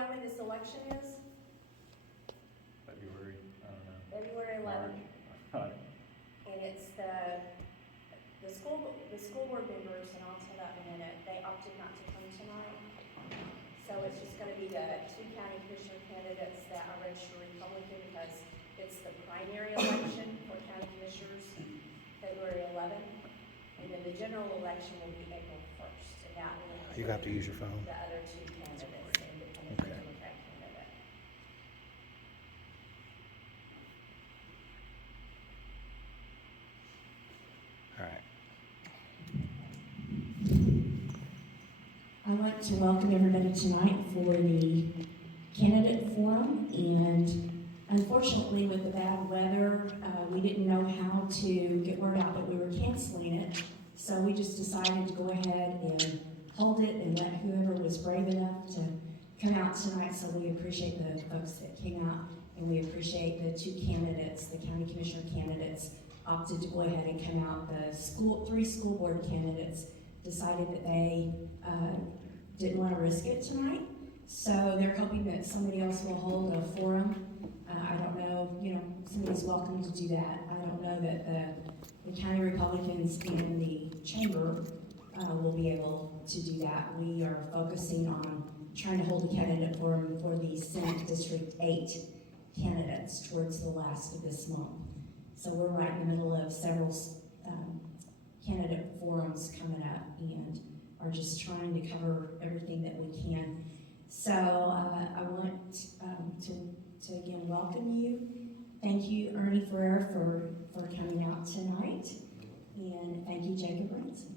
know when this election is? February, I don't know. February 11th. March. And it's the school board members, and I'll tell that in a minute, they opted not to come tonight. So it's just gonna be the two county commissioner candidates that are registered Republican because it's the primary election for county commissioners, February 11th. And then the general election will be April 1st, and that will include You have to use your phone. the other two candidates, the independent Okay. Democrat candidate. All right. I want to welcome everybody tonight for the candidate forum, and unfortunately with the bad weather, we didn't know how to get word out that we were canceling it, so we just decided to go ahead and hold it and let whoever was brave enough to come out tonight. So we appreciate the folks that came out, and we appreciate the two candidates, the county commissioner candidates opted to go ahead and come out. The three school board candidates decided that they didn't want to risk it tonight, so they're hoping that somebody else will hold a forum. I don't know, somebody's welcome to do that. I don't know that the county Republicans in the chamber will be able to do that. We are focusing on trying to hold a candidate forum for the Senate District 8 candidates towards the last of this month. So we're right in the middle of several candidate forums coming up, and are just trying to cover everything that we can. So I want to again welcome you. Thank you, Ernie Ferrer, for coming out tonight, and thank you, Jacob Branson.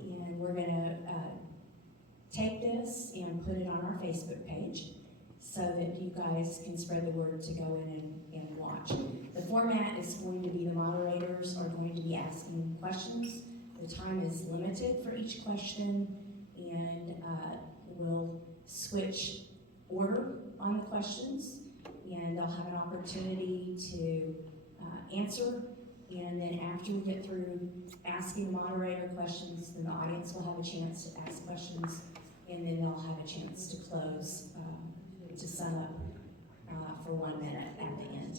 And we're gonna take this and put it on our Facebook page so that you guys can spread the word to go in and watch. The format is going to be the moderators are going to be asking questions. The time is limited for each question, and we'll switch order on the questions, and they'll have an opportunity to answer. And then after we get through asking the moderator questions, then the audience will have a chance to ask questions, and then they'll have a chance to close, to sum up for 1 minute at the end.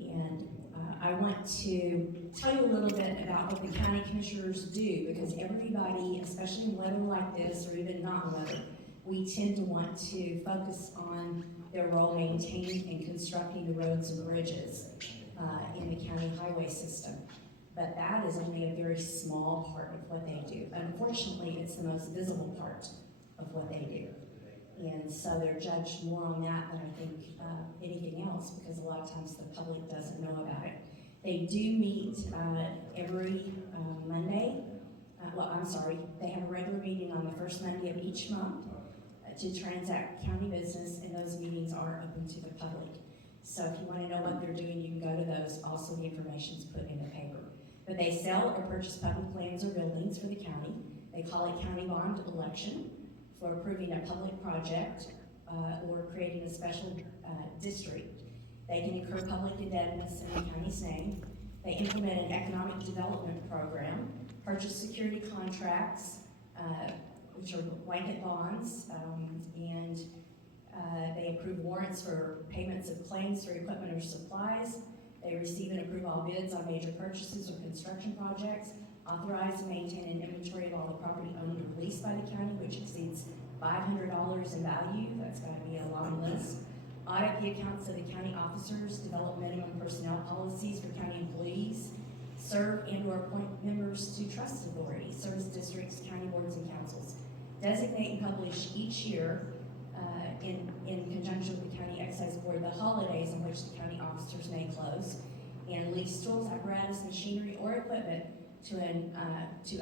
And I want to tell you a little bit about what the county commissioners do, because everybody, especially in weather like this, or even not weather, we tend to want to focus on their role maintaining and constructing the roads and bridges in the county highway system. But that is only a very small part of what they do. Unfortunately, it's the most visible part of what they do. And so they're judged more on that than I think anything else, because a lot of times the public doesn't know about it. They do meet every Monday. They have a regular meeting on the first Monday of each month to transact county business, and those meetings are open to the public. So if you want to know what they're doing, you can go to those. Also, the information is put in the paper. But they sell or purchase public lands or buildings for the county. They call it county bond election for approving a public project or creating a special district. They can incur public indebtedness in the county's name. They implement an economic development program, purchase security contracts, which are blanket bonds, and they approve warrants for payments of claims for equipment or supplies. They receive and approve all bids on major purchases or construction projects, authorize and maintain an inventory of all the property owned or leased by the county, which exceeds $500 in value. That's got to be a long list. Audit the accounts of the county officers, develop minimum personnel policies for county employees, serve and or appoint members to trust authorities, service districts, county boards and councils. Designate and publish each year in conjunction with the county excise board the holidays on which the county officers may close, and lease tools, apparatus, machinery, or equipment to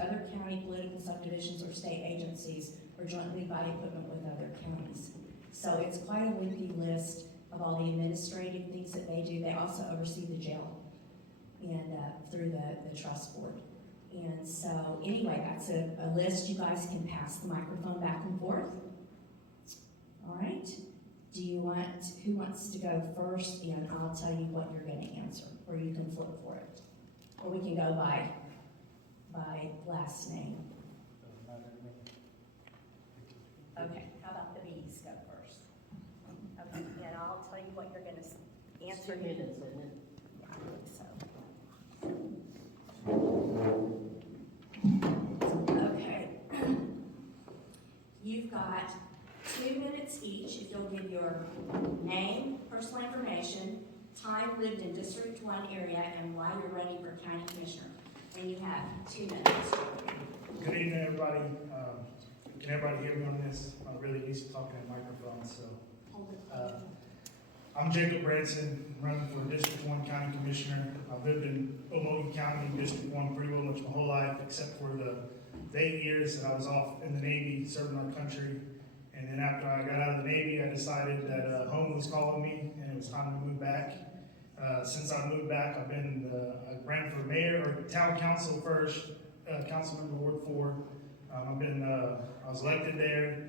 other county political subdivisions or state agencies, or jointly buy equipment with other counties. So it's quite a lengthy list of all the administrative things that they do. They also oversee the jail and through the trust board. And so anyway, that's a list. You guys can pass the microphone back and forth. All right. Who wants to go first? And I'll tell you what you're going to answer, or you can flip for it. Or we can go by last name. Okay, how about the bees go first? what you're gonna It's answer. 2 minutes, isn't it? Yeah, I think so. Okay. You've got 2 minutes each if you'll give your name, personal information, time lived in District 1 area, and why you're running for county commissioner. And you have 2 minutes. Good evening, everybody. Can everybody hear me on this? I'm really used to talking in microphones, so. Hold it. I'm Jacob Branson, running for District 1 County Commissioner. I've lived in Okmulgee County, District 1 pretty well much my whole life, except for the 8 years that I was off in the Navy serving our country. And then after I got out of the Navy, I decided that home was calling me and it was time to move back. Since I moved back, I ran for mayor or town council first, council member Ward 4. I was elected there.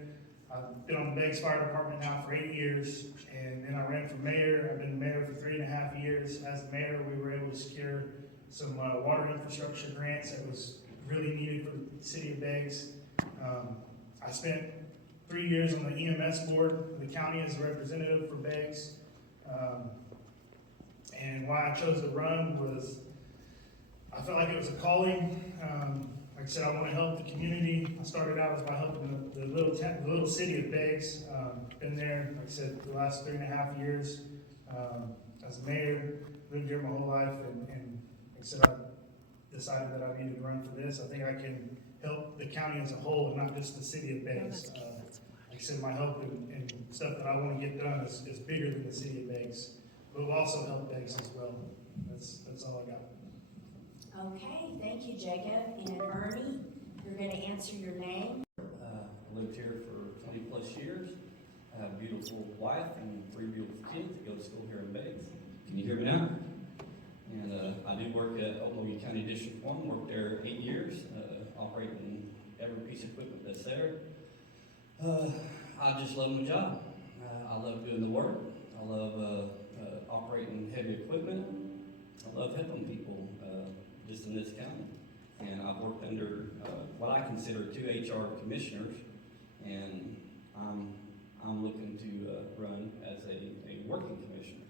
I've been on the Beggs Fire Department now for 8 years, and then I ran for mayor. I've been mayor for 3.5 years. As the mayor, we were able to secure some water infrastructure grants that was really needed for the city of Beggs. I spent 3 years on the EMS board of the county as a representative for Beggs. And why I chose to run was I felt like it was a calling. Like I said, I want to help the community. I started out by helping the little city of Beggs. Been there, like I said, for the last 3.5 years as mayor. Lived here my whole life, and like I said, I decided that I needed to run for this. I think I can help the county as a whole, and not just the city of Beggs. Like I said, my help and stuff that I want to get done is bigger than the city of Beggs, but will also help Beggs as well. That's all I got. Okay, thank you, Jacob. And Ernie, you're going to answer your name. Lived here for 20 plus years. I have a beautiful wife and 3 beautiful kids that go to school here in Beggs. Can you hear me now? And I do work at Okmulgee County District 1, worked there 8 years, operating every piece of equipment that's there. I just love my job. I love doing the work. I love operating heavy equipment. I love helping people just in this county. And I've worked under what I consider 2 HR commissioners, and I'm looking to run as a working commissioner.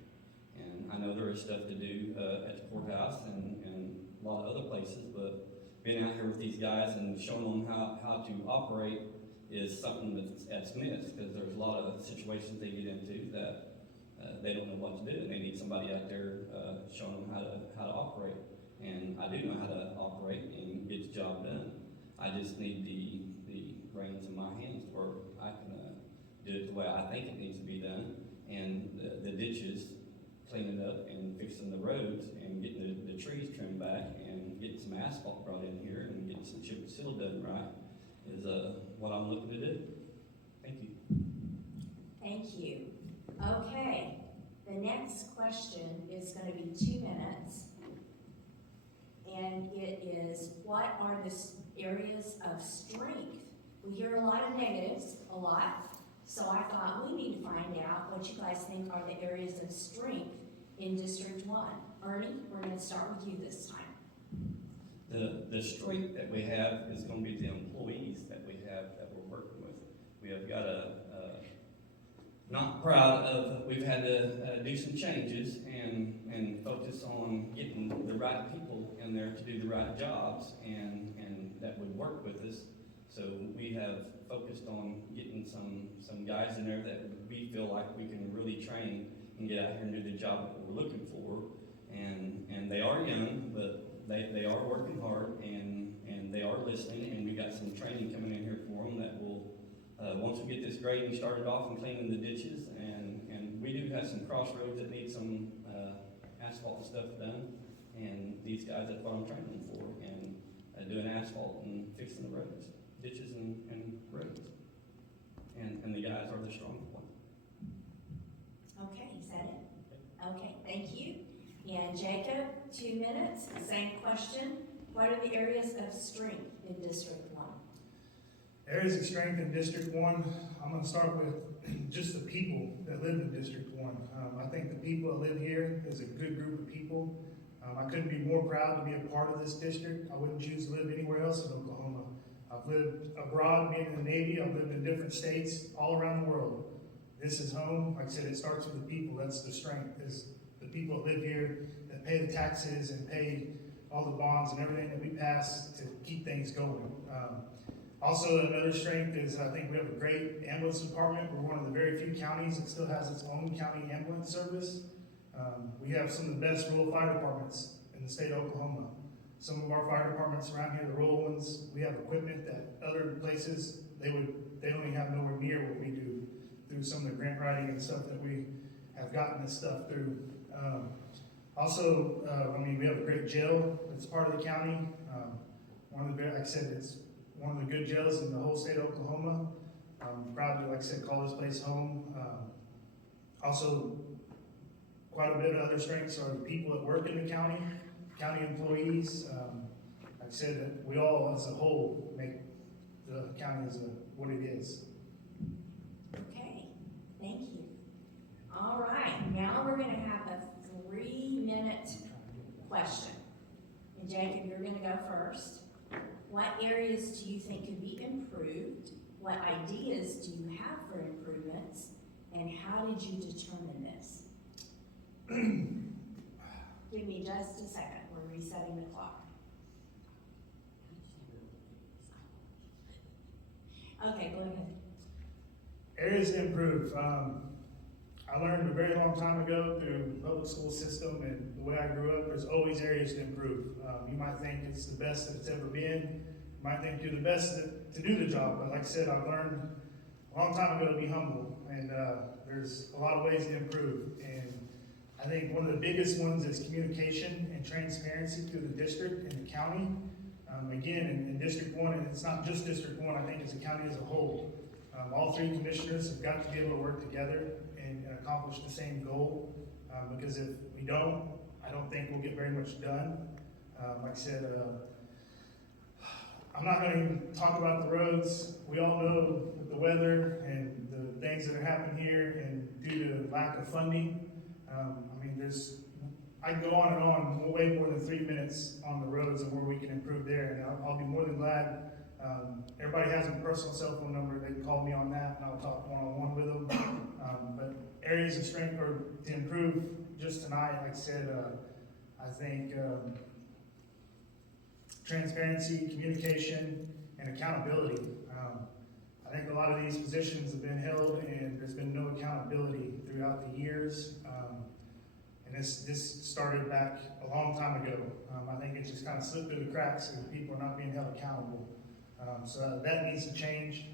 And I know there is stuff to do at the courthouse and a lot of other places, but being out here with these guys and showing them how to operate is something that's missed, because there's a lot of situations they get into that they don't know what to do, and they need somebody out there showing them how to operate. And I do know how to operate and get the job done. I just need the reins in my hands where I can do it the way I think it needs to be done. And the ditches, cleaning up and fixing the roads and getting the trees trimmed back and getting some asphalt brought in here and getting some chip and seal done right is what I'm looking to do. Thank you. Thank you. Okay, the next question is going to be 2 minutes. And it is, what are the areas of strength? We hear a lot of negatives, a lot. So I thought we need to find out what you guys think are the areas of strength in District 1. Ernie, we're going to start with you this time. The strength that we have is going to be the employees that we have that we're working with. We have got not proud of, we've had to do some changes and focus on getting the right people in there to do the right jobs and that would work with us. So we have focused on getting some guys in there that we feel like we can really train and get out here and do the job that we're looking for. And they are young, but they are working hard and they are listening, and we got some training coming in here for them that will, once we get this grading started off and cleaning the ditches, and we do have some crossroads that need some asphalt and stuff done, and these guys, that's what I'm training them for, and doing asphalt and fixing the roads, ditches and roads. And the guys are the strong point. Okay, is that it? Okay, thank you. And Jacob, 2 minutes, same question. What are the areas of strength in District 1? Areas of strength in District 1, I'm going to start with just the people that live in District 1. I think the people that live here is a good group of people. I couldn't be more proud to be a part of this district. I wouldn't choose to live anywhere else in Oklahoma. I've lived abroad, being in the Navy. I've lived in different states all around the world. this is home. Like I said, it starts with the people. That's the strength, is the people that live here, that pay the taxes and pay all the bonds and everything that we pass to keep things going. Also, another strength is I think we have a great ambulance department. We're one of the very few counties that still has its own county ambulance service. We have some of the best rural fire departments in the state of Oklahoma. Some of our fire departments around here, the rural ones, we have equipment that other places, they don't even have nowhere near what we do through some of the grant writing and stuff that we have gotten this stuff through. We have a great jail that's part of the county. Like I said, it's one of the good jails in the whole state of Oklahoma. Proud to, like I said, call this place home. Quite a bit of other strengths are the people that work in the county employees. Like I said, we all as a whole make the county what it is. Okay, thank you. All right, now we're gonna have a 3-minute question. And Jacob, you're gonna go first. What areas do you think could be improved? What ideas do you have for improvements? And how did you determine this? Give me just a second, we're resetting the clock. Okay, go ahead. Areas to improve. I learned a very long time ago through the public school system and the way I grew up, there's always areas to improve. You might think it's the best that it's ever been. You might think you're the best to do the job, but like I said, I've learned a long time ago to be humble, and there's a lot of ways to improve. And I think one of the biggest ones is communication and transparency through the district and the county. Again, in District 1, and it's not just District 1, I think it's the county as a whole. All 3 commissioners have got to be able to work together and accomplish the same goal. Because if we don't, I don't think we'll get very much done. Like I said, I'm not going to even talk about the roads. We all know with the weather and the things that are happening here, and due to lack of funding, I can go on and on, way more than 3 minutes on the roads and where we can improve there. And I'll be more than glad. Everybody has my personal cell phone number. They can call me on that, and I'll talk one-on-one with them. But areas of strength or to improve just tonight, like I said, I think transparency, communication, and accountability. I think a lot of these positions have been held, and there's been no accountability throughout the years. And this started back a long time ago. I think it just kind of slipped through the cracks, and people are not being held accountable. So that needs to change.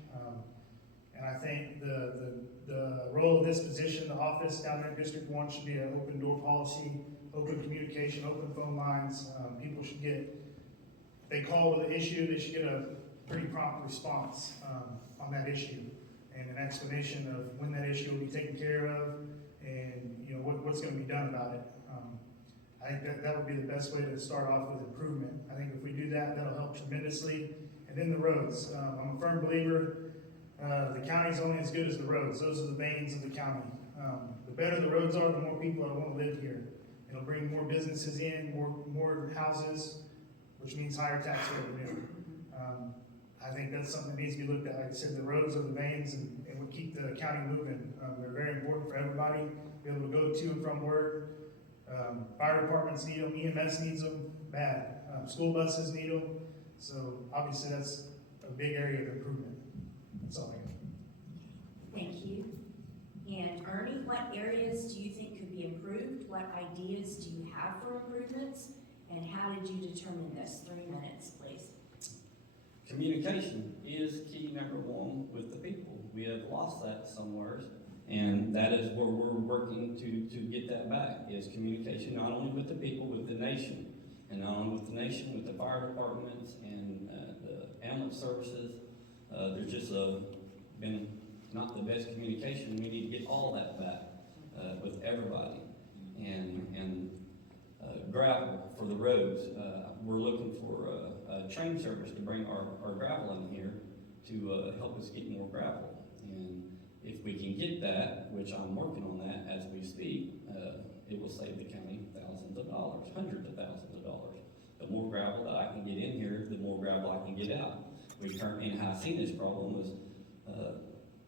And I think the role of this position, the office down there in District 1, should be an open door policy, open communication, open phone lines. People should get, if they call with an issue, they should get a pretty prompt response on that issue, and an explanation of when that issue will be taken care of, and what's going to be done about it. I think that would be the best way to start off with improvement. I think if we do that, that'll help tremendously. And then the roads. I'm a firm believer, the county's only as good as the roads. Those are the veins of the county. The better the roads are, the more people that want to live here. It'll bring more businesses in, more houses, which means higher tax revenue. I think that's something that needs to be looked at. Like I said, the roads are the veins, and will keep the county moving. They're very important for everybody. Be able to go to and from work. Fire departments need them. EMS needs them bad. School buses need them. So obviously that's a big area of improvement. That's all I got. Thank you. And Ernie, what areas do you think could be improved? What ideas do you have for improvements? And how did you determine this? 3 minutes, please. Communication is key number 1 with the people. We have lost that somewhere, and that is where we're working to get that back, is communication, not only with the people, with the nation. And not only with the nation, with the fire departments and the ambulance services. There's just been not the best communication. We need to get all that back with everybody. And gravel for the roads. We're looking for a train service to bring our gravel in here to help us get more gravel. And if we can get that, which I'm working on that as we speak, it will save the county thousands of dollars, hundreds of thousands of dollars. The more gravel that I can get in here, the more gravel I can get out. We currently have seen this problem is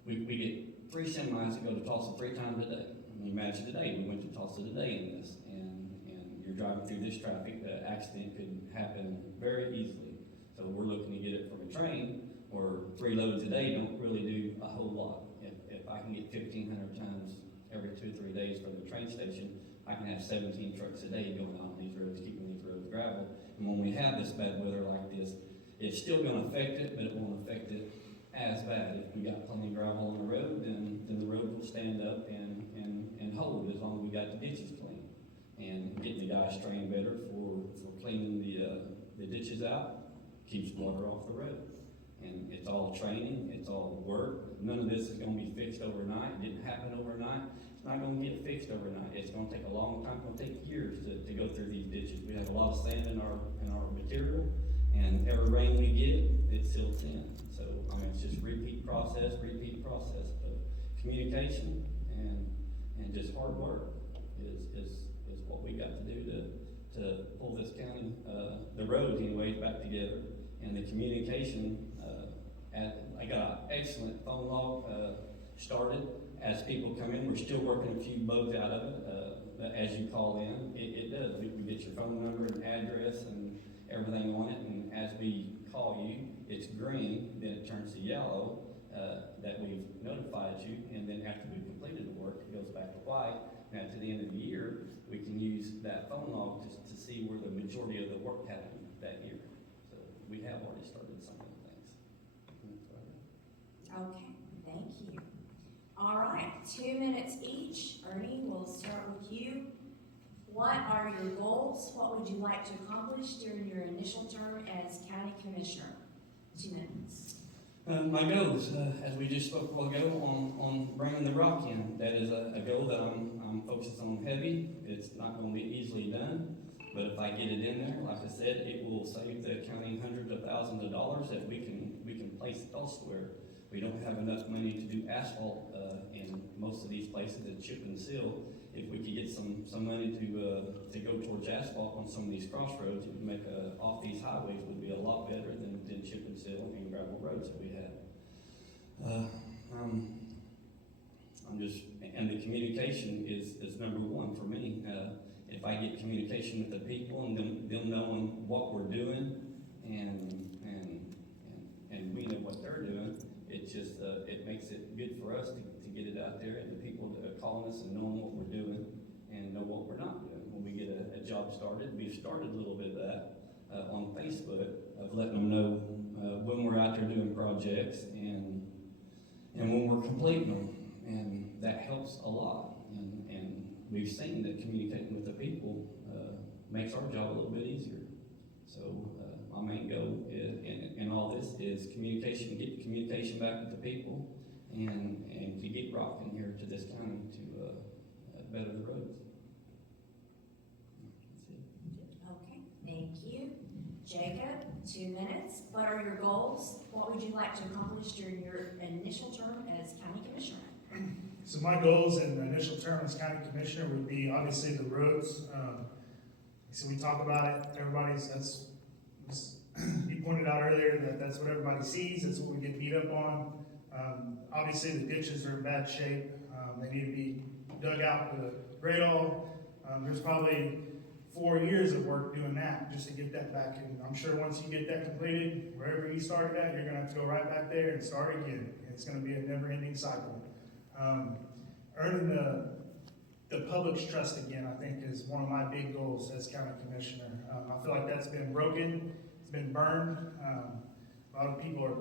we get 3 semis that go to Tulsa 3 times a day. I mean, imagine today, we went to Tulsa today in this, and you're driving through this traffic, the accident could happen very easily. So we're looking to get it from a train, or 3 loads a day don't really do a whole lot. If I can get 1,500 tons every 2 or 3 days from the train station, I can have 17 trucks a day going on these roads, keeping these roads gravel. And when we have this bad weather like this, it's still gonna affect it, but it won't affect it as bad. If we got plenty of gravel on the road, then the road will stand up and hold, as long as we got the ditches clean. And getting the guys trained better for cleaning the ditches out, keeps water off the road. And it's all training, it's all work. None of this is gonna be fixed overnight. It didn't happen overnight. It's not gonna get fixed overnight. It's gonna take a long time, it's gonna take years to go through these ditches. We have a lot of sand in our material, and every rain we get, it silts in. So, I mean, it's just repeat process. But communication and just hard work is what we got to do to pull this county, the roads anyways, back together. And the communication, I got an excellent phone log started. As people come in, we're still working a few bugs out of it. As you call in, it does. We get your phone number and address and everything on it, and as we call you, it's green, then it turns to yellow, that we've notified you, and then after we've completed the work, it goes back to white. And at the end of the year, we can use that phone log to see where the majority of the work happened that year. So we have already started some of the things. Okay, thank you. All right, 2 minutes each. Ernie, we'll start with you. What are your goals? What would you like to accomplish during your initial term as county commissioner? 2 minutes. My goals, as we just spoke a while ago, on bringing the rock in, that is a goal that I'm focused on heavy. It's not going to be easily done, but if I get it in there, like I said, it will save the county hundreds of thousands of dollars that we can place elsewhere. We don't have enough money to do asphalt in most of these places, and chip and seal. If we could get some money to go towards asphalt on some of these crossroads, it would make off these highways would be a lot better than chip and seal and gravel roads that we have. And the communication is number one for me. If I get communication with the people and them knowing what we're doing and we know what they're doing, it just it makes it good for us to get it out there, and the people that are calling us and knowing what we're doing and know what we're not doing. When we get a job started, we've started a little bit of that on Facebook, of letting them know when we're out there doing projects and when we're completing them, and that helps a lot. And we've seen that communicating with the people makes our job a little bit easier. So my main goal in all this is communication, get communication back with the people, and to get rock in here to this county to better the roads. Okay, thank you. Jacob, 2 minutes. What are your goals? What would you like to accomplish during your initial term as county commissioner? So my goals in the initial term as county commissioner would be obviously the roads. So we talk about it, you pointed out earlier that's what everybody sees, that's what we get beat up on. Obviously the ditches are in bad shape. They need to be dug out with a grade all. There's probably 4 years of work doing that just to get that back in. I'm sure once you get that completed, wherever you started at, you're gonna have to go right back there and start again. It's gonna be a never-ending cycle. Earning the public's trust again, I think, is one of my big goals as county commissioner. I feel like that's been broken, it's been burned. A lot of people are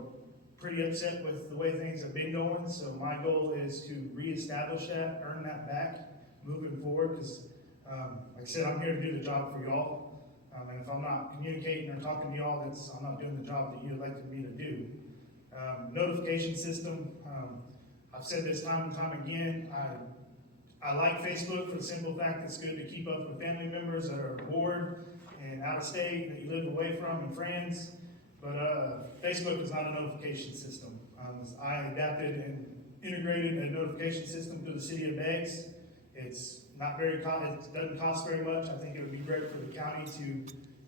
pretty upset with the way things have been going, so my goal is to reestablish that, earn that back, moving forward, because like I said, I'm here to do the job for y'all, and if I'm not communicating or talking to y'all, I'm not doing the job that you elected me to do. Notification system, I've said this time and time again, I like Facebook for the simple fact it's good to keep up with family members that are bored and out of state that you live away from and friends, but Facebook is not a notification system. I adapted and integrated a notification system through the city of Beggs. It's not very, it doesn't cost very much. I think it would be great for the county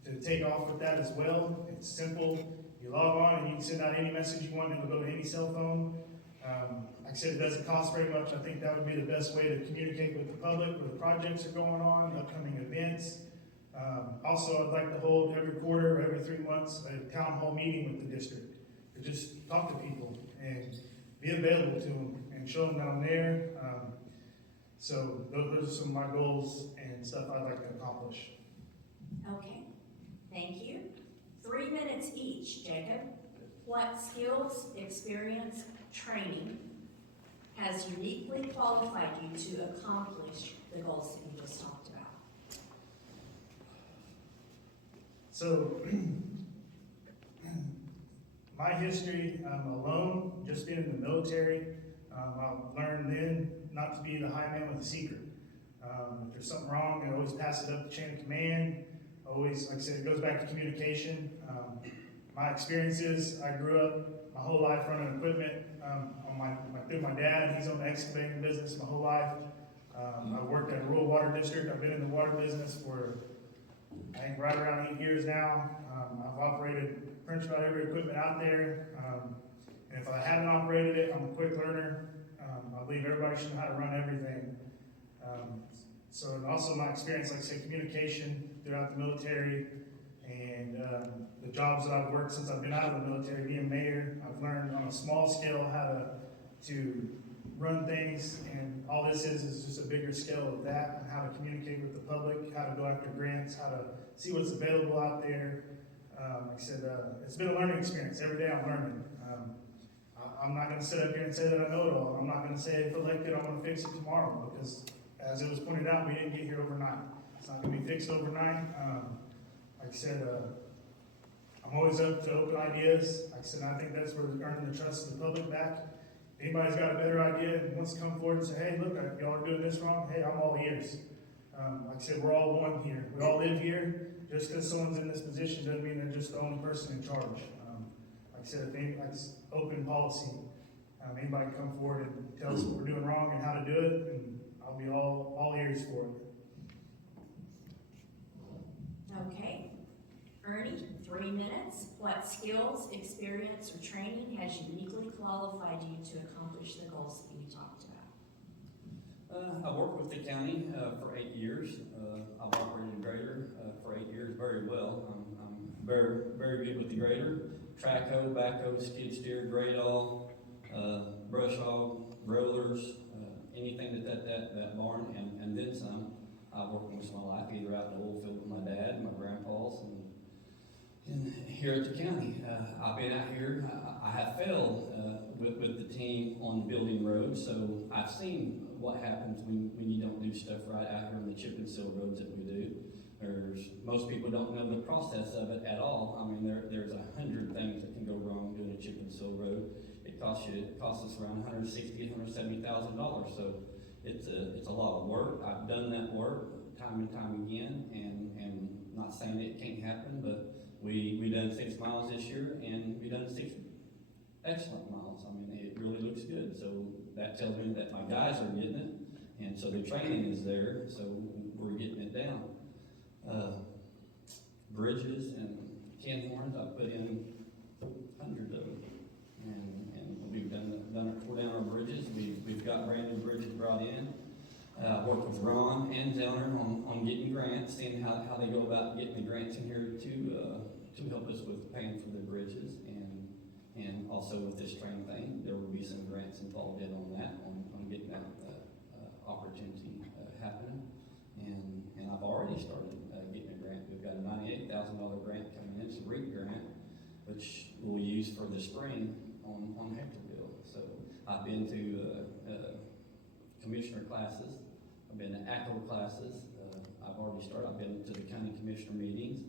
to take off with that as well. It's simple. You log on and you can send out any message you want, and it'll go to any cell phone. Like I said, it doesn't cost very much. I think that would be the best way to communicate with the public, where the projects are going on, upcoming events. Also, I'd like to hold every quarter, every 3 months, a town hall meeting with the district, to just talk to people and be available to them and show them that I'm there. So those are some of my goals and stuff I'd like to accomplish. Okay, thank you. 3 minutes each, Jacob. What skills, experience, training has uniquely qualified you to accomplish the goals that you just talked about? So, my history alone, just being in the military, I've learned then not to be the high man with the secret. If there's something wrong, I always pass it up the chain of command. Always, like I said, it goes back to communication. My experiences, I grew up my whole life running equipment through my dad. He's owned the excavating business my whole life. I worked at a rural water district. I've been in the water business for, I think, right around 8 years now. I've operated pretty much about every equipment out there. And if I haven't operated it, I'm a quick learner. I believe everybody should know how to run everything. So, and also my experience, like I said, communication throughout the military, and the jobs that I've worked since I've been out of the military, being mayor, I've learned on a small scale how to run things, and all this is just a bigger scale of that, and how to communicate with the public, how to go after grants, how to see what's available out there. Like I said, it's been a learning experience. Every day I'm learning. I'm not going to sit up here and say that I know it all. I'm not going to say if elected I'm going to fix it tomorrow, because as it was pointed out, we didn't get here overnight. It's not going to be fixed overnight. Like I said, I'm always up to open ideas. Like I said, I think that's where we're earning the trust of the public back. If anybody's got a better idea and wants to come forward and say, hey, look, y'all are doing this wrong, hey, I'm all ears. Like I said, we're all one here. We all live here. Just because someone's in this position doesn't mean they're just the only person in charge. Like I said, like open policy. Anybody can come forward and tell us what we're doing wrong and how to do it, and I'll be all ears for it. Okay. Ernie, 3 minutes. What skills, experience, or training has uniquely qualified you to accomplish the goals that you talked about? I worked with the county for 8 years. I've operated a grader for 8 years very well. I'm very, very good with the grader. Track hoe, backhoe, skid steer, grade all, brush hog, rollers, anything that barn, and then some. I've worked most of my life either out in the oil field with my dad, my grandpa's, and here at the county. I've been out here. I have failed with the team on building roads, so I've seen what happens when you don't do stuff right out here on the chip and seal roads that we do. Most people don't know the process of it at all. I mean, there's 100 things that can go wrong doing a chip and seal road. It costs us around $160,000, $170,000. So it's a lot of work. I've done that work time and time again, and not saying it can't happen, but we done 6 miles this year, and we done 6 excellent miles. I mean, it really looks good. So that tells me that my guys are getting it, and so the training is there. So we're getting it down. Bridges and can horns, I put in hundreds of them, and we've tore down our bridges. We've got brand new bridges brought in. Worked with Ron and Zellner on getting grants, seeing how they go about getting the grants in here to help us with paying for the bridges, and also with this train thing, there will be some grants involved in on that, on getting that opportunity happening, and I've already started getting a grant. We've got a $98,000 grant coming in, it's a REAP grant, which we'll use for the spring on Hectorville. So I've been to commissioner classes, I've been to ACO classes, I've already started, I've been to the county commissioner meetings,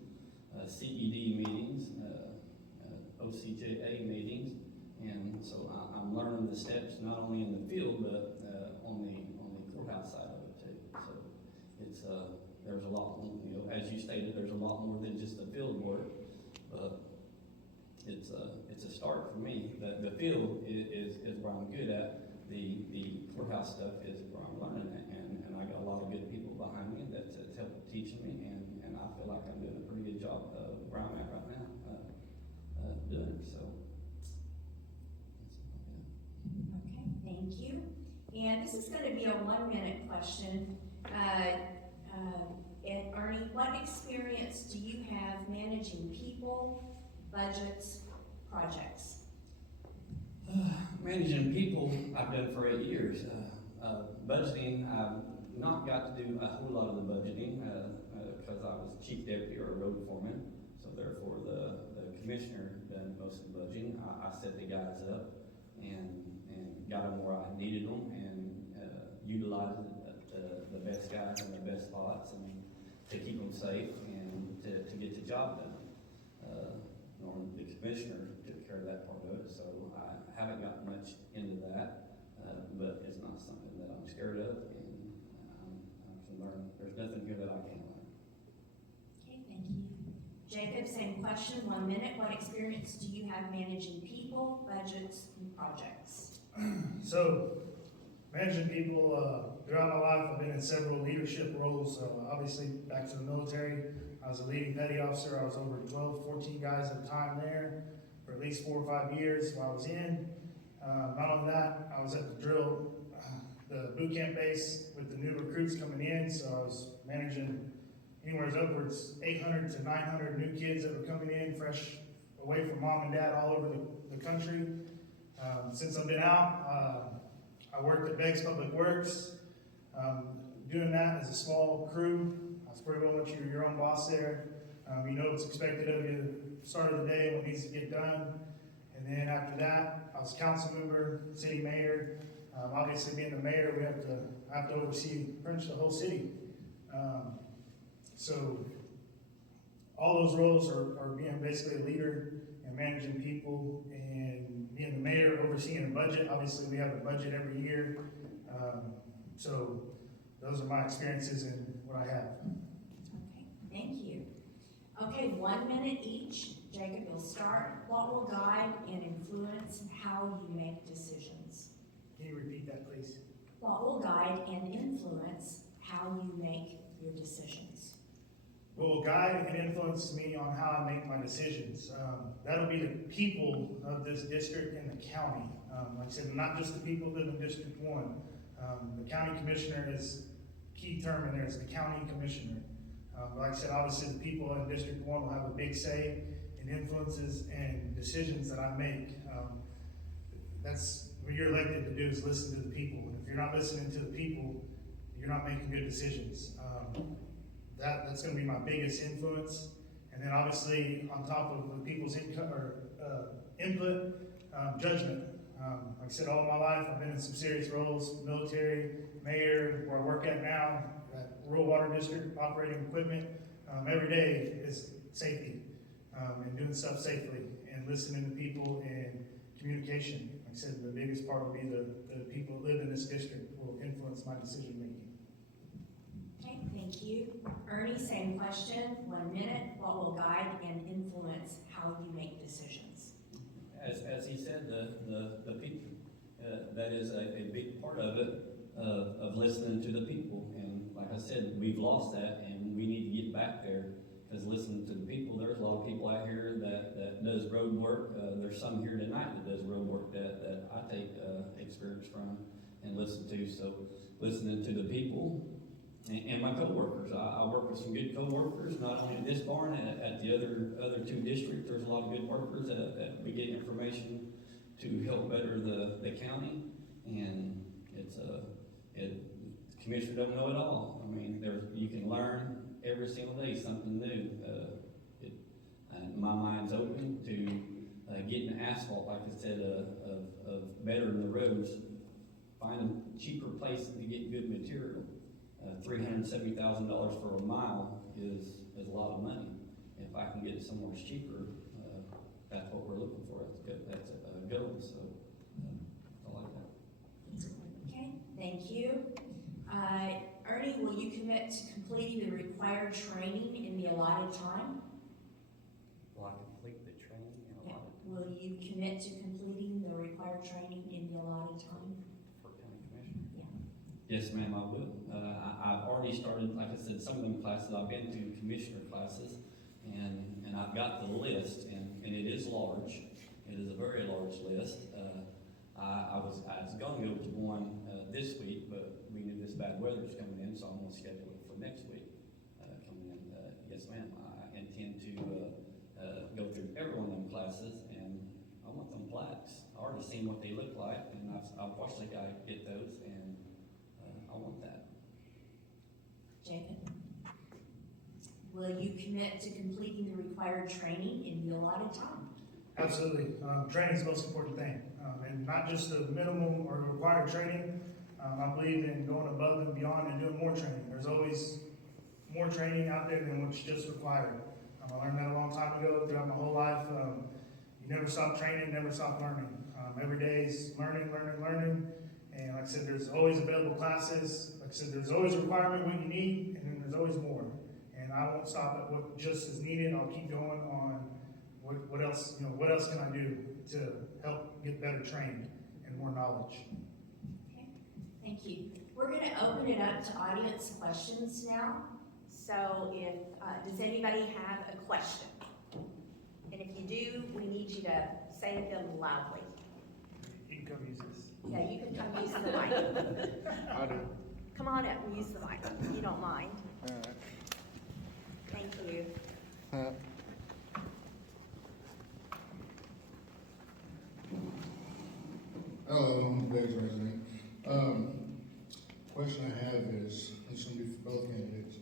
CED meetings, OCJA meetings, and so I'm learning the steps not only in the field but on the courthouse side of it too. So it's there's a lot, as you stated, there's a lot more than just the field work, but it's a start for me. The field is where I'm good at. The courthouse stuff is where I'm learning it, and I got a lot of good people behind me that's helping teaching me, and I feel like I'm doing a pretty good job where I'm at right now doing it. So. Okay. this is gonna be a 1-minute question. And Ernie, what experience do you have managing people, budgets, projects? Managing people, I've done for 8 years. Budgeting, I've not got to do a whole lot of the budgeting, because I was chief deputy or road foreman. So therefore, the commissioner done most of the budgeting. I set the guys up and got them where I needed them and utilized the best guys in the best spots and to keep them safe and to get the job done. Normally the commissioner took care of that part of it, so I haven't gotten much into that, but it's not something that I'm scared of, and I can learn. There's nothing here that I can't learn. Okay, thank you. Jacob, same question, 1 minute. What experience do you have managing people, budgets, and projects? So, managing people, throughout my life, I've been in several leadership roles. Obviously, back to the military, I was a leading petty officer. I was over 12, 14 guys at a time there for at least 4 or 5 years while I was in. Not only that, I was at the drill, the boot camp base with the new recruits coming in, so I was managing anywhere upwards 800 to 900 new kids that were coming in fresh away from mom and dad all over the country. Since I've been out, I worked at Beggs Public Works, doing that as a small crew. I was pretty much your own boss there. You know what's expected of you start of the day, what needs to get done. And then after that, I was council member, city mayor. Obviously being the mayor, I have to oversee pretty much the whole city. So all those roles are being basically a leader and managing people and being the mayor, overseeing a budget. Obviously we have a budget every year. So those are my experiences and what I have. Okay, thank you. Okay, 1 minute each. Jacob, you'll start. What will guide and influence how you make decisions? Can you repeat that, please? What will guide and influence how you make your decisions? What will guide and influence me on how I make my decisions? That'll be the people of this district and the county. Like I said, not just the people who live in District 1. The county commissioner is key term in there, it's the county commissioner. Like I said, obviously the people in District 1 will have a big say in influences and decisions that I make. That's what you're elected to do, is listen to the people. And if you're not listening to the people, you're not making good decisions. That's going to be my biggest influence. And then obviously on top of the people's input, judgment. Like I said, all of my life I've been in some serious roles: military, mayor, where I work at now, at rural water district, operating equipment. Every day is safety and doing stuff safely and listening to people and communication. Like I said, the biggest part will be the people that live in this district will influence my decision making. Okay, thank you. Ernie, same question. 1 minute. What will guide and influence how you make decisions? As he said, the people, that is a big part of it, of listening to the people. And like I said, we've lost that and we need to get back there, because listening to the people, there's a lot of people out here that does road work. There's some here tonight that does road work that I take experience from and listen to. So listening to the people and my co-workers. I work with some good co-workers, not only at this barn, at the other 2 districts. There's a lot of good workers that we get information to help better the county. And the commissioner don't know it all. I mean, you can learn every single day something new. My mind's open to getting asphalt, like I said, of bettering the roads, finding cheaper places to get good material. $370,000 for a mile is a lot of money. If I can get it somewhere cheaper, that's what we're looking for. That's a goal. So I like that. Okay, thank you. Ernie, will you commit to completing the required training in the allotted time? Will I complete the training in Yeah. Will you commit to completing the required training in the allotted time? for county commissioner? Yeah. Yes, ma'am, I will. I've already started, like I said, some of them classes, I've been to commissioner classes, and I've got the list, and it is large. It is a very large list. I was going to go to one this week, but we knew this bad weather was coming in, so I'm gonna schedule it for next week, coming in. Yes, ma'am, I intend to, go through every one of them classes, and I want them plaques. I already seen what they look like, and I've watched the guy get those, and, I want that. Jacob? Will you commit to completing the required training in the allotted time? Absolutely. Training is the most important thing. And not just the minimum or required training. I believe in going above and beyond and doing more training. There's always more training out there than what's just required. I learned that a long time ago throughout my whole life. You never stop training, never stop learning. Every day is learning. And like I said, there's always available classes. Like I said, there's always a requirement what you need, and then there's always more. And I won't stop at what just is needed. I'll keep going on what else, what else can I do to help get better trained and more knowledge. Okay, thank you. We're gonna open it up to audience questions now. So if, does anybody have a question? And if you do, we need you to say them loudly. You can come use this. Yeah, you can come use the mic. I do. Come on up and use the mic, if you don't mind. Alright. Thank you. Hello, I'm Dave's resident. Question I have is, this is gonna be for both candidates.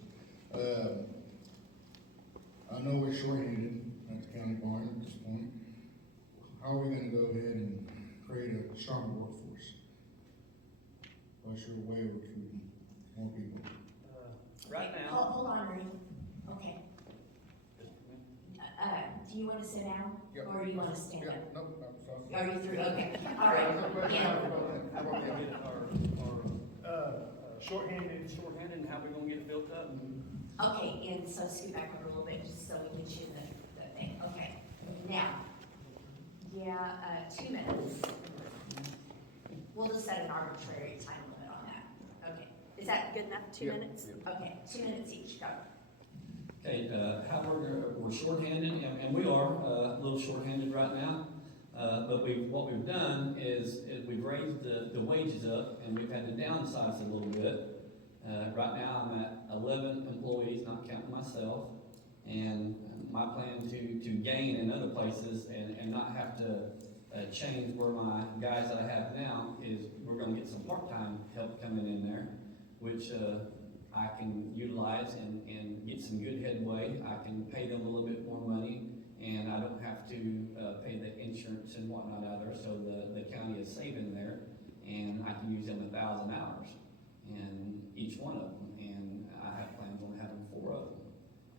I know we're shorthanded at the county barn at this point. How are we gonna go ahead and create a stronger workforce? What's your way of recruiting more people? Right Okay, now. Hold on, Rudy. Okay. Do you want to sit down? Yep. Or do you want to stand up? Nope, Are you through? Okay, all right. Yeah. Shorthanded. Shorthanded, and how we gonna get it built up, and Okay, and so scoot back over a little bit, just so we get you the thing, okay. Now, Yeah, 2 minutes. we'll just set an arbitrary time limit on that. Okay, Is that good enough, 2 minutes? okay, 2 minutes each, go. Okay, how we're shorthanded, and we are a little shorthanded right now. But what we've done is we've raised the wages up, and we've had to downsize a little bit. Right now, I'm at 11 employees, not counting myself. And my plan to gain in other places and not have to change where my guys that I have now is we're gonna get some part-time help coming in there, which I can utilize and get some good headway. I can pay them a little bit more money, and I don't have to pay the insurance and whatnot out there, so the county is saving there, and I can use them 1,000 hours, and each one of them, and I have plans on having 4 of them.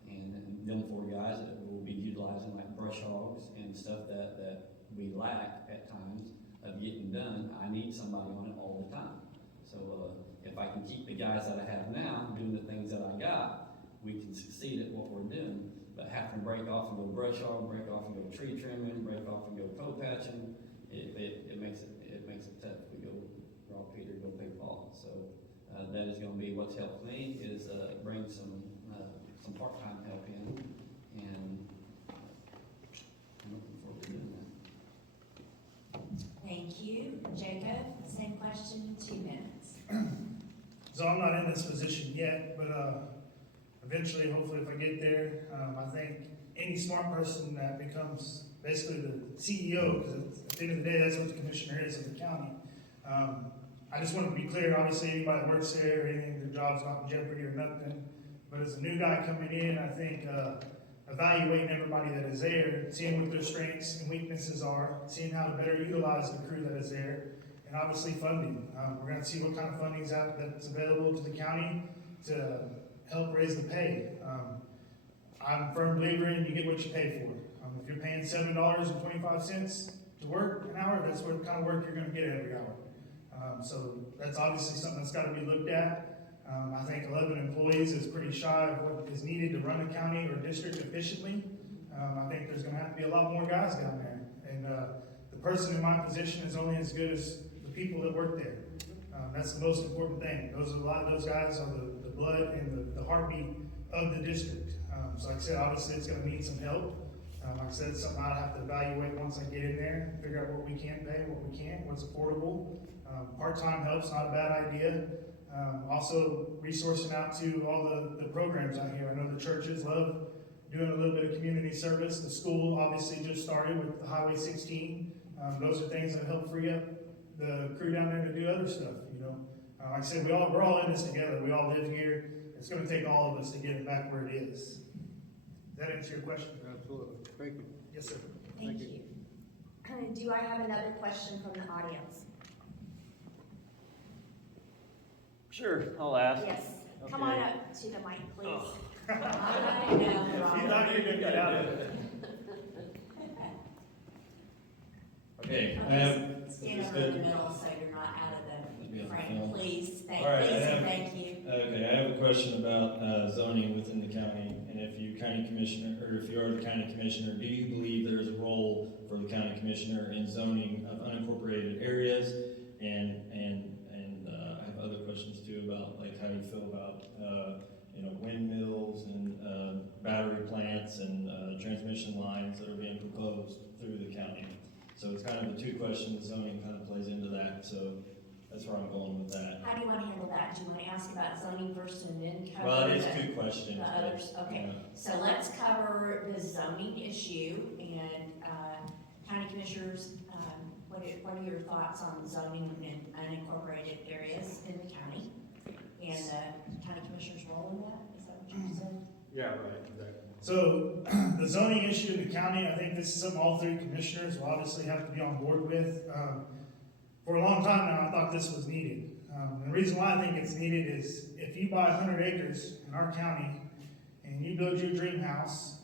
And them 4 guys that will be utilizing like brush hogs and stuff that we lack at times of getting done. I need somebody on it all the time. So if I can keep the guys that I have now doing the things that I got, we can succeed at what we're doing. But having to break off and go brush hog, break off and go tree trimming, break off and go co-patching, it makes it tough. We go raw Peter, go pay Paul. So that is going to be what's helped me is bring some part-time help in, and I'm looking forward to doing that. Thank you. Jacob, same question, 2 minutes. So I'm not in this position yet, but eventually, hopefully if I get there, I think any smart person that becomes basically the CEO, because at the end of the day, that's what the commissioner is of the county. I just want to be clear, obviously anybody that works there or anything, their job's not in jeopardy or nothing. But as a new guy coming in, I think evaluating everybody that is there, seeing what their strengths and weaknesses are, seeing how to better utilize the crew that is there, and obviously funding. We're going to see what kind of funding is out that's available to the county to help raise the pay. I'm a firm believer in you get what you pay for. If you're paying $7.25 to work an hour, that's what kind of work you're going to get every hour. So that's obviously something that's got to be looked at. I think 11 employees is pretty shy of what is needed to run a county or district efficiently. I think there's going to have to be a lot more guys down there. And the person in my position is only as good as the people that work there. That's the most important thing. A lot of those guys are the blood and the heartbeat of the district. So like I said, obviously it's going to need some help. Like I said, it's something I'll have to evaluate once I get in there, figure out what we can pay, what we can't, what's affordable. Part-time help's not a bad idea. Also resourcing out to all the programs out here. I know the churches love doing a little bit of community service. The school obviously just started with the Highway 16. Those are things that help free up the crew down there to do other stuff, you know. Like I said, we're all in this together. We all live here. It's gonna take all of us to get it back where it is. Does that answer your question? Absolutely. Thank you. Yes, sir. Thank you. Do I have another question from the audience? Sure, I'll ask. Yes, come on Okay. up to the mic, please. Oh. I know, You thought Robert. you were gonna get out of it. Okay, I Okay, have, stand this is over in the good. middle so you're not out of Maybe the on the frame, film. please. All right, I Please and have- thank you. Okay, I have a question about zoning within the county, and if you county commissioner, or if you are the county commissioner, do you believe there is a role for the county commissioner in zoning of unincorporated areas? And I have other questions too about like how you feel about, windmills and battery plants and transmission lines that are being proposed through the county. So it's kind of the two questions, zoning kind of plays into that, so that's where I'm going with that. How do you want to handle that? Do you want to ask about zoning first and then cover? Well, it is the- two questions. the but, others, okay. you know, So let's cover the zoning issue and, county commissioners, what are your thoughts on zoning in unincorporated areas in the county? And the county commissioner's role in that, is that what you said? Yeah, right, exactly. So the zoning issue in the county, I think this is something all three commissioners will obviously have to be on board with. For a long time now, I thought this was needed. And the reason why I think it's needed is if you buy 100 acres in our county and you build your dream house,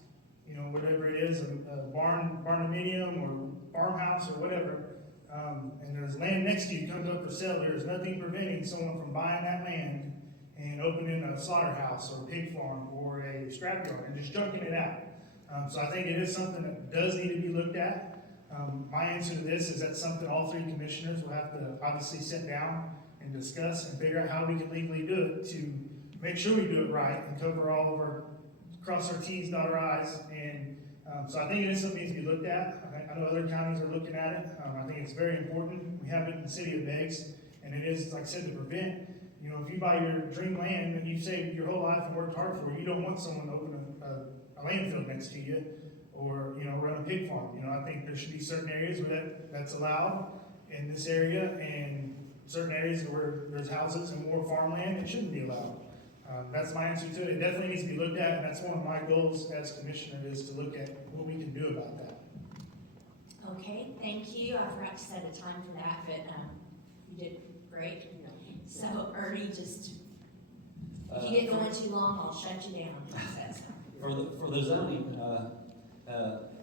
you know, whatever it is, a barn-dominium or farmhouse or whatever, and there's land next to you comes up for sale, there's nothing preventing someone from buying that land and opening a slaughterhouse or a pig farm or a scrapyard and just junking it out. So I think it is something that does need to be looked at. My answer to this is that's something all three commissioners will have to obviously sit down and discuss and figure out how we can legally do it to make sure we do it right and cover all of our, cross our T's, dot our I's. And so I think it is something that needs to be looked at. I know other counties are looking at it. I think it's very important. We have it in the city of Meigs, and it is, like I said, to prevent, you know, if you buy your dream land and you've saved your whole life and worked hard for it, you don't want someone to open a landfill next to you or, you know, run a pig farm. You know, I think there should be certain areas where that's allowed in this area and certain areas where there's houses and more farmland, it shouldn't be allowed. That's my answer to it. It definitely needs to be looked at, and that's one of my goals as commissioner is to look at what we can do about that. Okay, thank you. I forgot to set a time for that, but, you did great. So Ernie, just, if you get going too long, I'll shut you down, he says. For the zoning,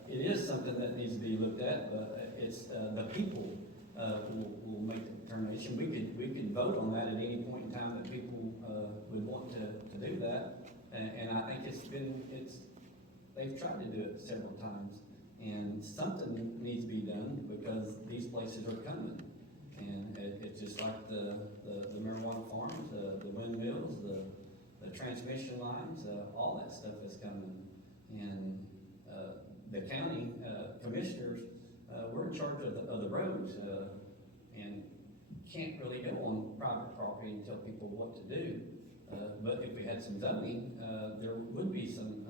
it is something that needs to be looked at, but it's, the people, will make the determination. We could vote on that at any point in time that people, would want to do that. And I think they've tried to do it several times. And something needs to be done because these places are coming. And it's just like the marijuana farms, the windmills, the transmission lines, all that stuff is coming. And the county commissioners, we're in charge of the roads and can't really go on private property and tell people what to do. But if we had some zoning, there would be some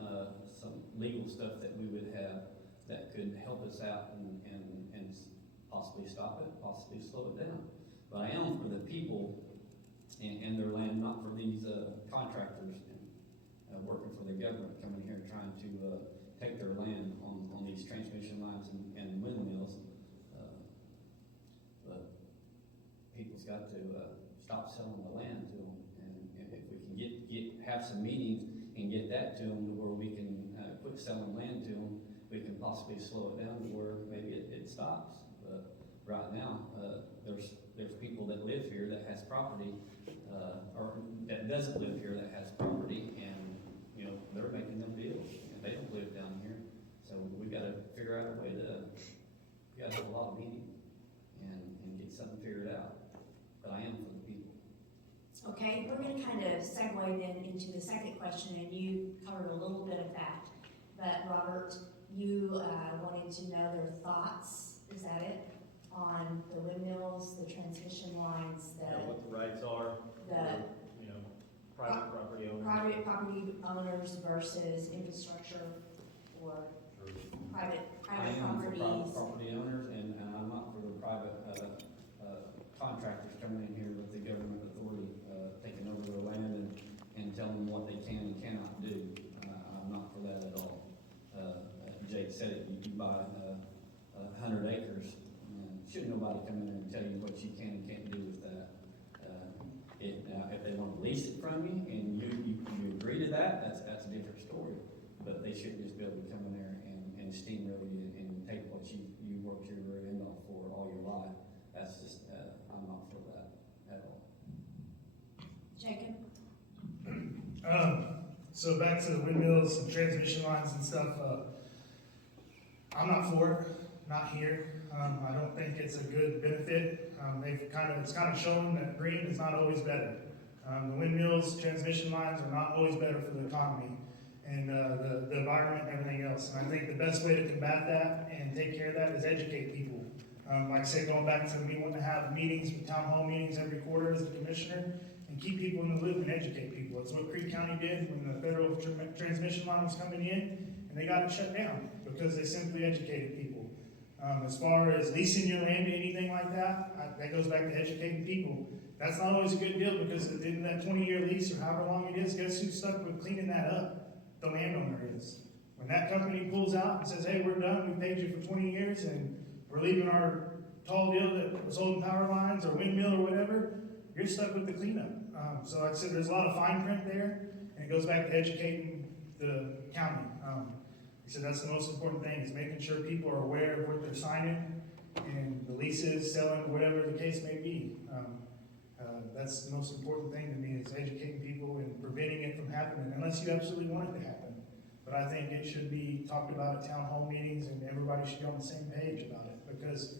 legal stuff that we would have that could help us out and possibly stop it, possibly slow it down. But I am for the people and their land, not for these contractors working for the government coming here trying to take their land on these transmission lines and windmills. But people's got to stop selling the land to them, and if we can have some meetings and get that to them to where we can quit selling land to them, we can possibly slow it down to where maybe it stops. But right now, there's people that live here that has property, or that doesn't live here that has property, and you know they're making them bills, and they don't live down here. So we got to figure out a way to. We got to have a lot of meetings and get something figured out. But I am for the people. Okay, we're gonna kind of segue then into the second question, and you covered a little bit of that. But Robert, you wanted to know their thoughts, is that it? on the windmills, the transmission lines, What the rights are, the you know, private property owners. private property owners versus infrastructure or private I am for private properties. property owners, and I'm not for the private, contractors coming in here with the government authority, taking over their land and telling them what they can and cannot do. I'm not for that at all. Jake said it, you can buy, 100 acres, and shouldn't nobody come in there and tell you what you can and can't do with that. Now, if they wanna lease it from you, and you agree to that, that's a different story. But they shouldn't just be able to come in there and steamroll you and take what you worked your rear end off for all your life. That's just, I'm not for that at all. Jacob? So back to the windmills and transmission lines and stuff, I'm not for it, not here. I don't think it's a good benefit. It's kind of shown that green is not always better. The windmills, transmission lines are not always better for the economy and the environment and everything else. And I think the best way to combat that and take care of that is educate people. Like I said, going back to me wanting to have meetings, town hall meetings every quarter as a commissioner, and keep people in the loop and educate people. It's what Creek County did when the federal transmission line was coming in, and they got it shut down because they simply educated people. As far as leasing your land to anything like that, that goes back to educating people. That's not always a good deal because in that 20-year lease or however long it is, guess who's stuck with cleaning that up? The landowner is. When that company pulls out and says, hey, we're done, we paid you for 20 years and we're leaving our tall deal that was holding power lines or windmill or whatever, you're stuck with the cleanup. So like I said, there's a lot of fine print there, and it goes back to educating the county. He said that's the most important thing, is making sure people are aware of what they're signing and the leases, selling, whatever the case may be. That's the most important thing to me, is educating people and preventing it from happening, unless you absolutely want it to happen. But I think it should be talked about at town hall meetings, and everybody should be on the same page about it, because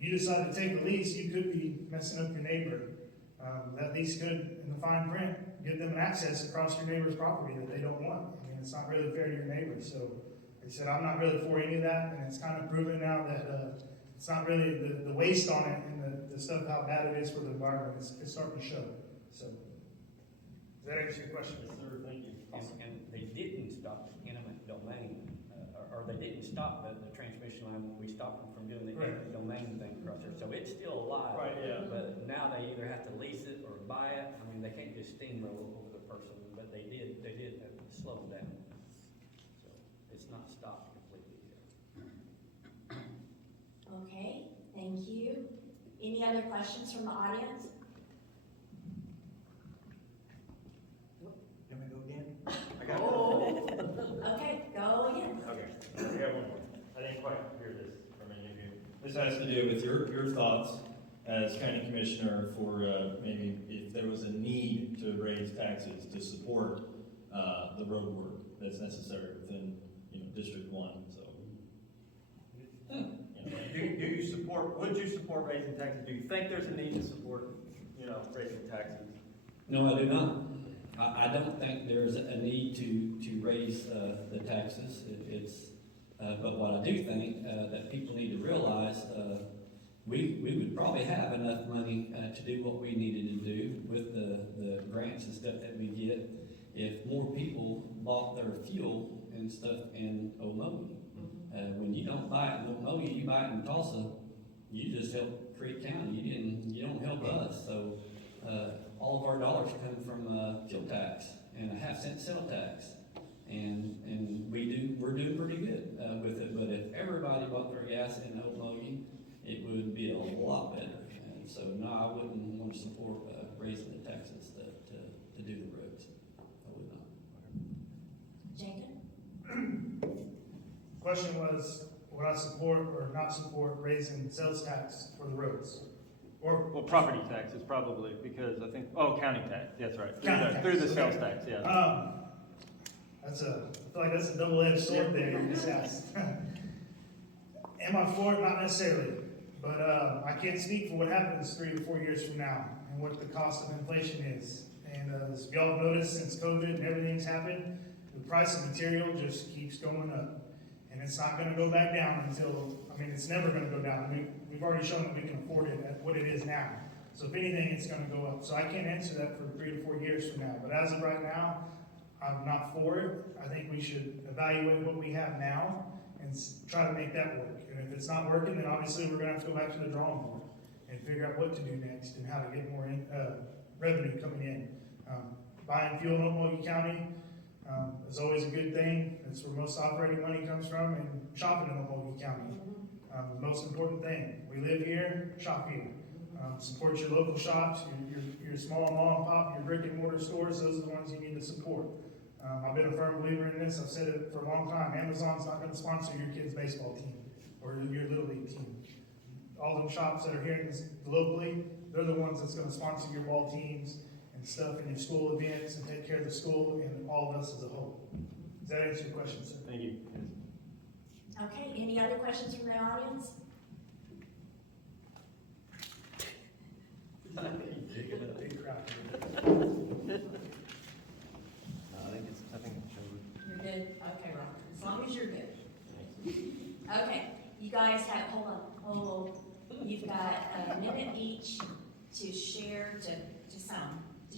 you decide to take a lease, you could be messing up your neighbor. That lease could, in the fine print, give them an access across your neighbor's property that they don't want. I mean, it's not really fair to your neighbor. So, like I said, I'm not really for any of that, and it's kind of proven now that it's not really the waste on it and the stuff, how bad it is for the environment. It's starting to show. So, does that answer your question? Yes, sir, thank you. And they didn't stop the eminent domain, or they didn't stop the transmission line when we stopped them from doing the Right. eminent domain thing across there. So it's still alive. Right, yeah. But now they either have to lease it or buy it. I mean, they can't just steamroll over the person, but they did slow them down. So it's not stopped completely yet. Okay, thank you. Any other questions from the audience? Can we go again? I got Oh, okay, go again. Okay, we got one more. I didn't quite hear this from any of you. This has to do with your thoughts as county commissioner for maybe if there was a need to raise taxes to support the road work that's necessary within, District 1, so. Do you support, would you support raising taxes? Do you think there's a need to support, raising taxes? No, I do not. I don't think there's a need to raise the taxes. But what I do think that people need to realize, we would probably have enough money to do what we needed to do with the grants and stuff that we get if more people bought their fuel and stuff in Okmulgee. When you don't buy it in Okmulgee, you buy it in Tulsa, you just help Creek County. You don't help us. So all of our dollars come from fuel tax and a 50-cent sale tax, and we're doing pretty good with it. But if everybody bought their gas in Okmulgee, it would be a lot better. And so no, I wouldn't want to support raising the taxes to do the roads. I would not. Jacob? Question was, would I support or not support raising sales tax for the roads? Or Well, property taxes probably, because I think, county tax, that's right. County tax, Through the sales okay. tax, yeah. I feel like that's a double-edged sword there you just asked. Am I for it? Not necessarily. But I can't speak for what happens 3 to 4 years from now and what the cost of inflation is. And as y'all have noticed, since COVID and everything's happened, the price of material just keeps going up. And it's not gonna go back down until, I mean, it's never gonna go down. We've already shown that we can afford it at what it is now. So if anything, it's gonna go up. So I can't answer that for 3 to 4 years from now. But as of right now, I'm not for it. I think we should evaluate what we have now and try to make that work. And if it's not working, then obviously we're gonna have to go back to the drawing board and figure out what to do next and how to get more revenue coming in. Buying fuel in Okmulgee County is always a good thing. That's where most operating money comes from, and shopping in Okmulgee County. The most important thing. We live here, shop here. Support your local shops, your small mom and pop, your brick and mortar stores. Those are the ones you need to support. I've been a firm believer in this. I've said it for a long time. Amazon's not going to sponsor your kid's baseball team or your little league team. All them shops that are here locally, they're the ones that's going to sponsor your ball teams and stuff and your school events and take care of the school and all of us as a whole. Does that answer your question, sir? Thank you. Okay, any other questions from the audience? Big crowd. I think it's You're good? Okay, Ron, as long as you're good. Okay, you guys have, hold on. You've got a minute each to share, to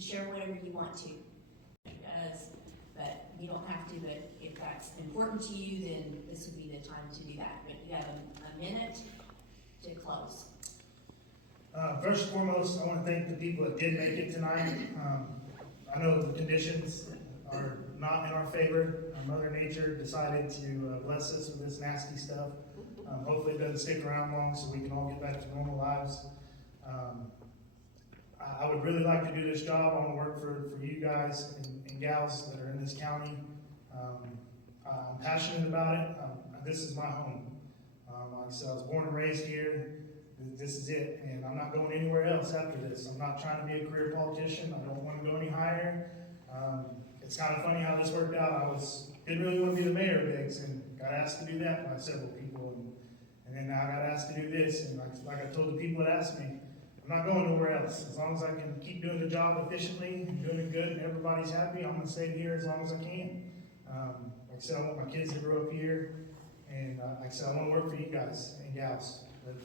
share whatever you want to. But you don't have to, but if that's important to you, then this would be the time to do that. But you have a minute to close. First and foremost, I want to thank the people that did make it tonight. I know the conditions are not in our favor. Mother Nature decided to bless us with this nasty stuff. Hopefully it doesn't stick around long so we can all get back to normal lives. I would really like to do this job. I want to work for you guys and gals that are in this county. I'm passionate about it. This is my home. Like I said, I was born and raised here. This is it, and I'm not going anywhere else after this. I'm not trying to be a career politician. I don't want to go any higher. It's kind of funny how this worked out. Didn't really want to be the mayor of Biggs, and got asked to do that by several people, and then now I got asked to do this, and like I told the people that asked me, I'm not going nowhere else. As long as I can keep doing the job efficiently and doing it good and everybody's happy, I'm going to stay here as long as I can. Like I said, I want my kids to grow up here, and like I said, I want to work for you guys and gals. But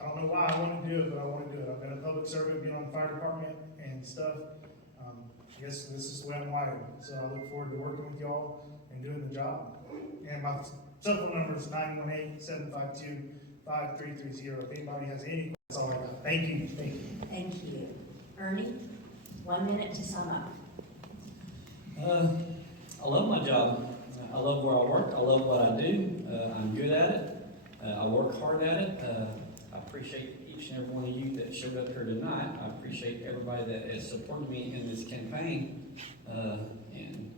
I don't know why I want to do it, but I want to do it. I've been a public servant, been on the fire department and stuff. I guess this is the way I'm wired. So I look forward to working with y'all and doing the job. And my cell phone number is 918-752-5330. If anybody has any questions, that's all I got. Thank you. Thank you. Thank you. Ernie, 1 minute to sum up. I love my job. I love where I work. I love what I do. I'm good at it. I work hard at it. I appreciate each and every one of you that showed up here tonight. I appreciate everybody that has supported me in this campaign. And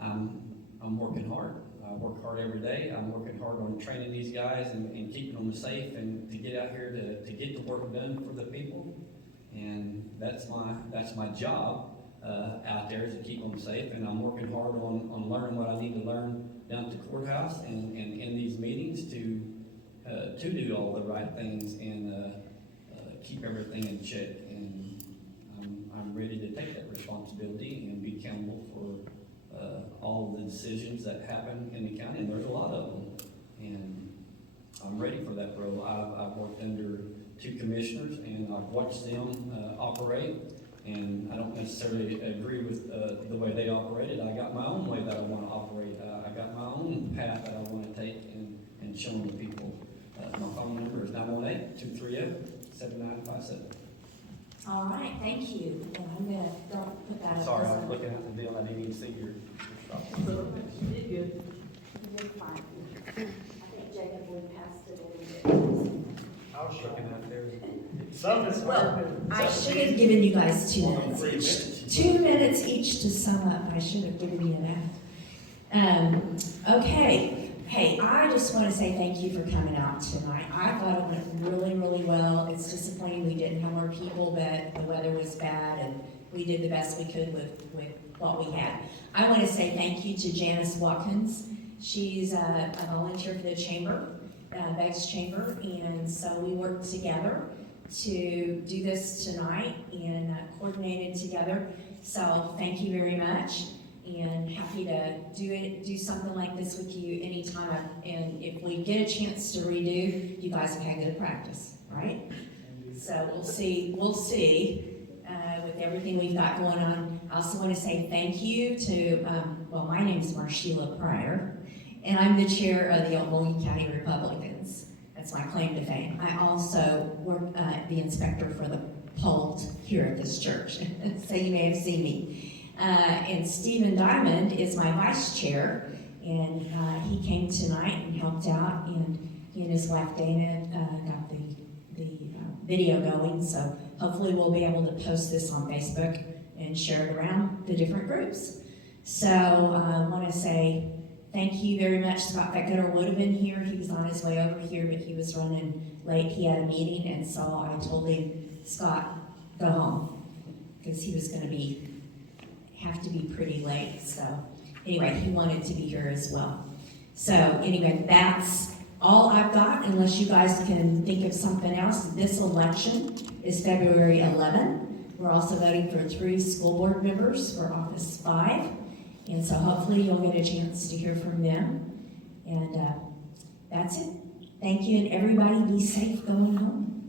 I'm working hard. I work hard every day. I'm working hard on training these guys and keeping them safe and to get out here to get the work done for the people. And that's my job out there, is to keep them safe. And I'm working hard on learning what I need to learn down at the courthouse and in these meetings to do all the right things and keep everything in check. And I'm ready to take that responsibility and be accountable for all of the decisions that happen in the county, and there's a lot of them. And I'm ready for that role. I've worked under 2 commissioners, and I've watched them operate, and I don't necessarily agree with the way they operated. I got my own way that I want to operate. I got my own path that I want to take and show the people. My phone number is 918-230-7957. All right, thank you. And I'm gonna, don't put that up. Sorry, I was looking at the bill. I didn't even see your stuff. You did fine. I think Jacob would pass it a little bit. I was looking out there. Some is hard. I should have given you guys 2 Well, minutes 3 each. minutes. 2 minutes each to sum up. I should have given you that. Okay. Hey, I just want to say thank you for coming out tonight. I thought it went really, really well. It's disappointing we didn't have more people, but the weather was bad and we did the best we could with what we had. I want to say thank you to Janice Watkins. She's a volunteer for the chamber, Beggs Chamber, and so we worked together to do this tonight and coordinated together. So thank you very much. and happy to do something like this with you anytime. And if we get a chance to redo, you guys have had good practice, right? So we'll see, with everything we've got going on. I also want to say thank you to, my name is Marshela Pryor, and I'm the chair of the Okmulgee County Republicans. That's my claim to fame. I also work, the inspector for the polls here at this church, so you may have seen me. And Stephen Diamond is my vice chair, and he came tonight and helped out, and he and his wife Dana got the video going, so hopefully we'll be able to post this on Facebook and share it around the different groups. So I want to say thank you very much. Scott Beckett would have been here. He was on his way over here, but he was running late. He had a meeting, and so I told him, Scott, go home, because he was going to have to be pretty late. So anyway, he wanted to be here as well. So anyway, that's all I've got, unless you guys can think of something else. This election is February 11. We're also voting for 3 school board members for Office 5. And so hopefully you'll get a chance to hear from them. And that's it. Thank you, and everybody be safe going home.